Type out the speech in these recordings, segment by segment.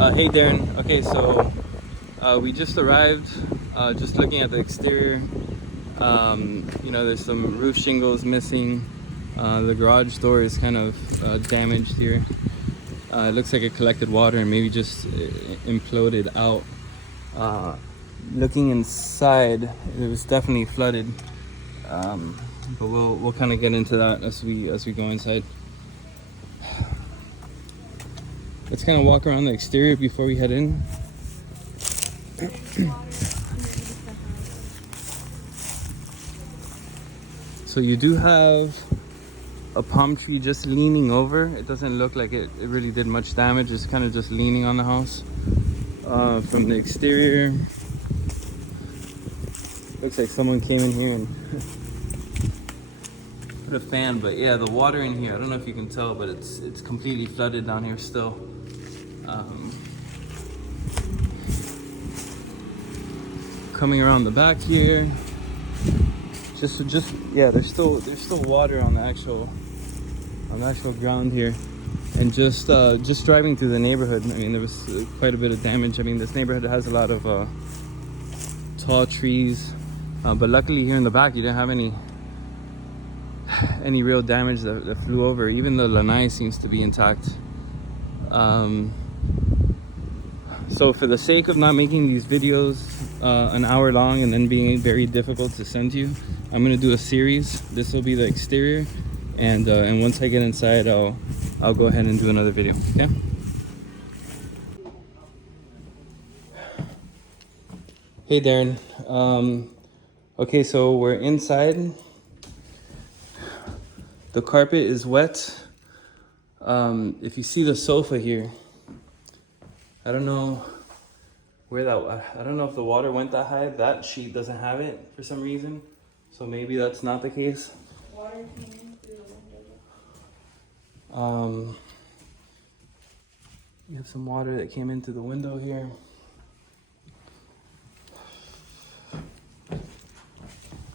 Hey Darren. Okay, so we just arrived. Just looking at the exterior. There's some roof shingles missing. The garage door is kind of damaged here. It looks like it collected water and maybe just imploded out. Uh, Looking inside, it was definitely flooded. But we'll kind of get into that as we go inside. Let's kind of walk around the exterior before we head in. So you do have a palm tree just leaning over. It doesn't look like it really did much damage. It's kind of just leaning on the house. From the exterior, looks like someone came in here and put a fan. But yeah, the water in here, I don't know if you can tell, but it's completely flooded down here still. Coming around the back here, just yeah, there's still water on the actual ground here. And just driving through the neighborhood, I mean, there was quite a bit of damage. I mean, this neighborhood has a lot of tall trees, but luckily here in the back you didn't have any real damage that flew over. Even the lanai seems to be intact. So for the sake of not making these videos an hour long and then being very difficult to send to you, I'm gonna do a series. This will be the exterior, and once I get inside, I'll go ahead and do another video. Okay. Hey Darren. Okay, so we're inside. The carpet is wet. If you see the sofa here, I don't know I don't know if the water went that high. That sheet doesn't have it for some reason, so maybe that's not the case. Water came in through the window. You have some water that came in through the window here.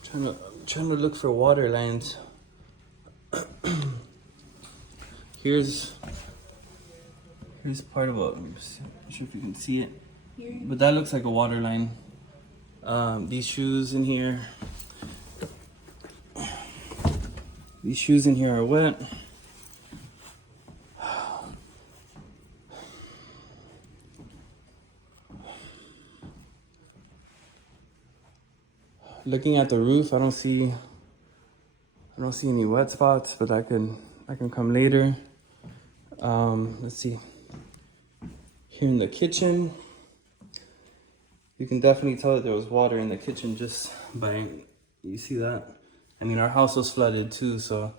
Trying to look for water lines. Here's part of it. I'm not sure if you can see it, but that looks like a water line. These shoes in here are wet. Looking at the roof, I don't see any wet spots, but that can come later. Let's see. Here in the kitchen, you can definitely tell that there was water in the kitchen just by, you see that? I mean, our house was flooded too, so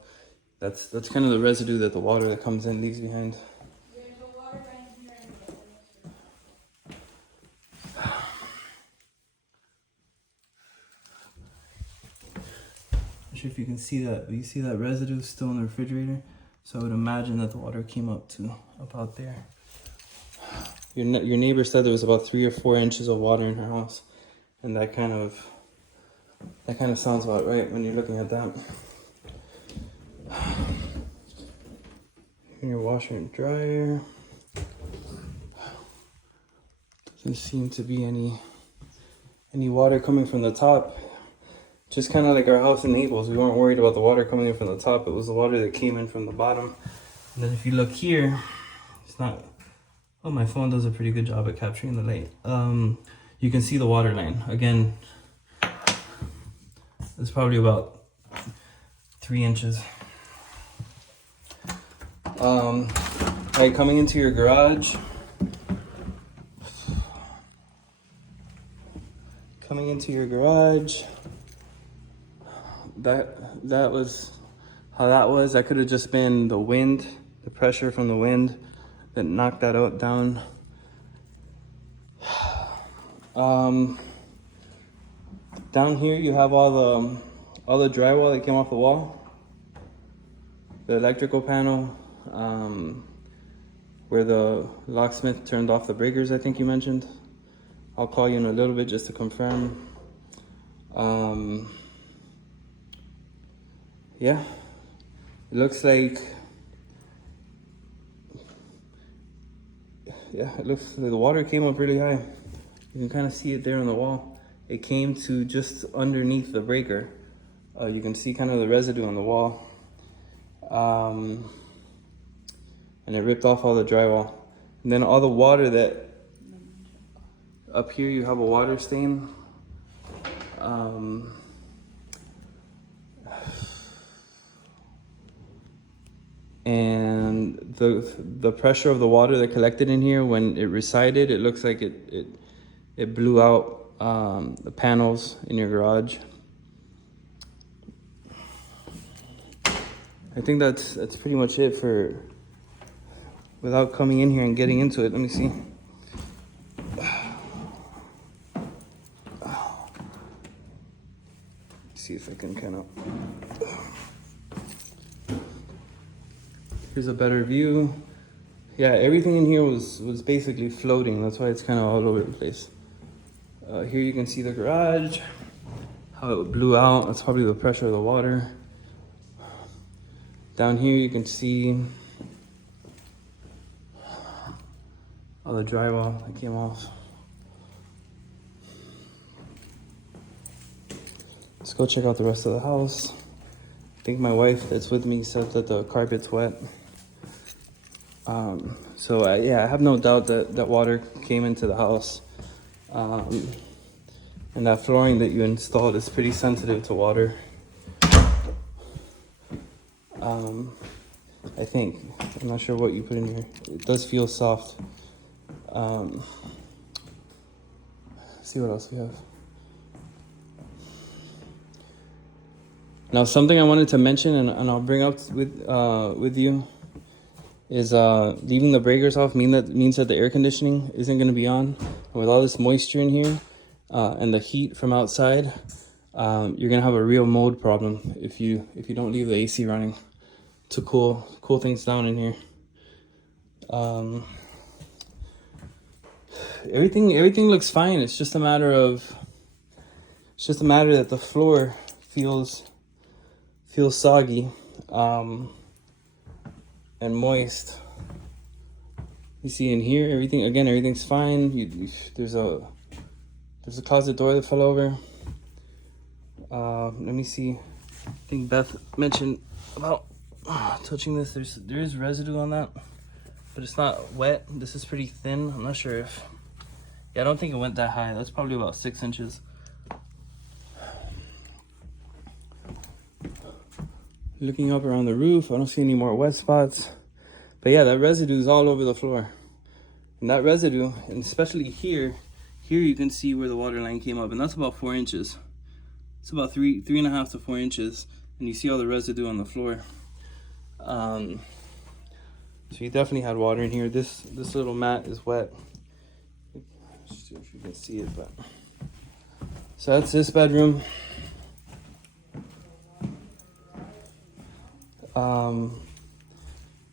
that's kind of the residue that the water that comes in leaves behind. Not sure if you can see that, but you see that residue still in the refrigerator? So I would imagine that the water came up to about there. Your neighbor said there was about 3 or 4 inches of water in her house, and that kind of sounds about right when you're looking at that. In your washer and dryer, doesn't seem to be any water coming from the top. Just kind of like our house in Naples, we weren't worried about the water coming in from the top. It was the water that came in from the bottom. And then if you look here, it's not. Oh, my phone does a pretty good job at capturing the light. You can see the water line. Again, it's probably about 3 inches. All right, coming into your garage. That was how that was. That could have just been the wind, the pressure from the wind that knocked that out down. Down here you have all the drywall that came off the wall, the electrical panel, where the locksmith turned off the breakers, I think you mentioned. I'll call you in a little bit just to confirm. Yeah, it looks like yeah, it looks like the water came up really high. You can kind of see it there on the wall. It came to just underneath the breaker. You can see kind of the residue on the wall. And it ripped off all the drywall. And then all the water that, up here you have a water stain. And the pressure of the water that collected in here, when it resided, it looks like it blew out the panels in your garage. I think that's pretty much it for, without coming in here and getting into it. Let me see. See if I can kind of. Here's a better view. Yeah, everything in here was basically floating. That's why it's kind of all over the place. Here you can see the garage, how it blew out. That's probably the pressure of the water. Down here you can see all the drywall that came off. Let's go check out the rest of the house. I think my wife that's with me said that the carpet's wet. Yeah, I have no doubt that water came into the house. And that flooring that you installed is pretty sensitive to water. I think. I'm not sure what you put in here. It does feel soft. See what else we have. Now, something I wanted to mention, and I'll bring up with you, is leaving the breakers off means that the air conditioning isn't going to be on. And with all this moisture in here and the heat from outside, you're going to have a real mold problem if you don't leave the AC running to cool things down in here. Everything looks fine. It's just a matter that the floor feels soggy and moist. You see in here, everything's fine. There's a closet door that fell over. Let me see. I think Beth mentioned about touching this. There is residue on that, but it's not wet. This is pretty thin. I'm not sure if. Yeah, I don't think it went that high. That's probably about 6 inches. Looking up around the roof, I don't see any more wet spots. But yeah, that residue is all over the floor. And that residue, and especially here you can see where the water line came up, and that's about 4 inches. It's about 3.5 to 4 inches, and you see all the residue on the floor. So you definitely had water in here. This little mat is wet. Let's see if you can see it, but so that's this bedroom.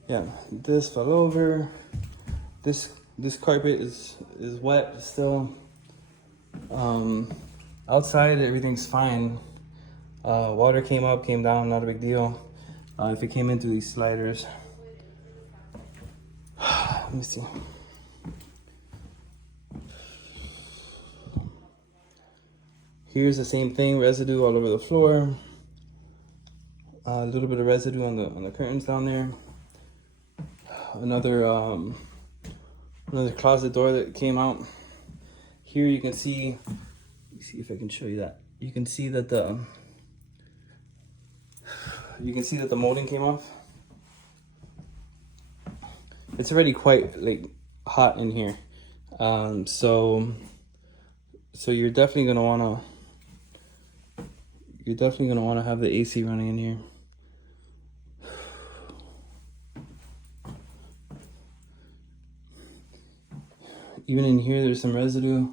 Yeah, this fell over. This carpet is wet still. Outside everything's fine. Water came up, came down, not a big deal. If it came in through these sliders. Let me see. Here's the same thing, residue all over the floor. A little bit of residue on the curtains down there. Another closet door that came out. Here you can see. Let me see if I can show you that. You can see that the molding came off. It's already quite hot in here. So you're definitely gonna wanna have the AC running in here. Even in here, there's some residue.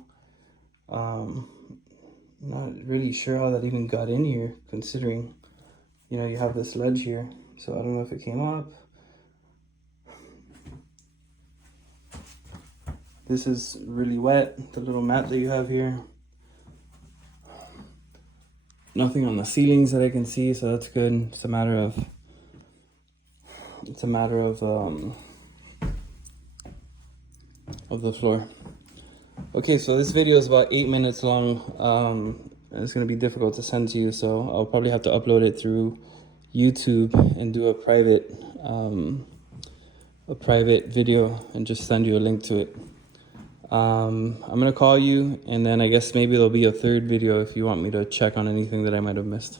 Not really sure how that even got in here, considering, you have this ledge here. So I don't know if it came up. This is really wet, the little mat that you have here. Nothing on the ceilings that I can see, so that's good. It's a matter of of the floor. Okay, so this video is about 8 minutes long. And it's gonna be difficult to send to you, so I'll probably have to upload it through YouTube and do a private video and just send you a link to it. I'm gonna call you, and then I guess maybe there'll be a third video if you want me to check on anything that I might have missed.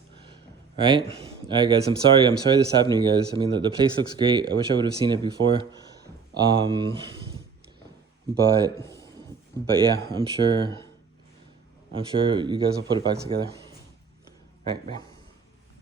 All right, guys. I'm sorry this happened to you guys. I mean, the place looks great. I wish I would have seen it before. But yeah, I'm sure you guys will put it back together. All right, bye.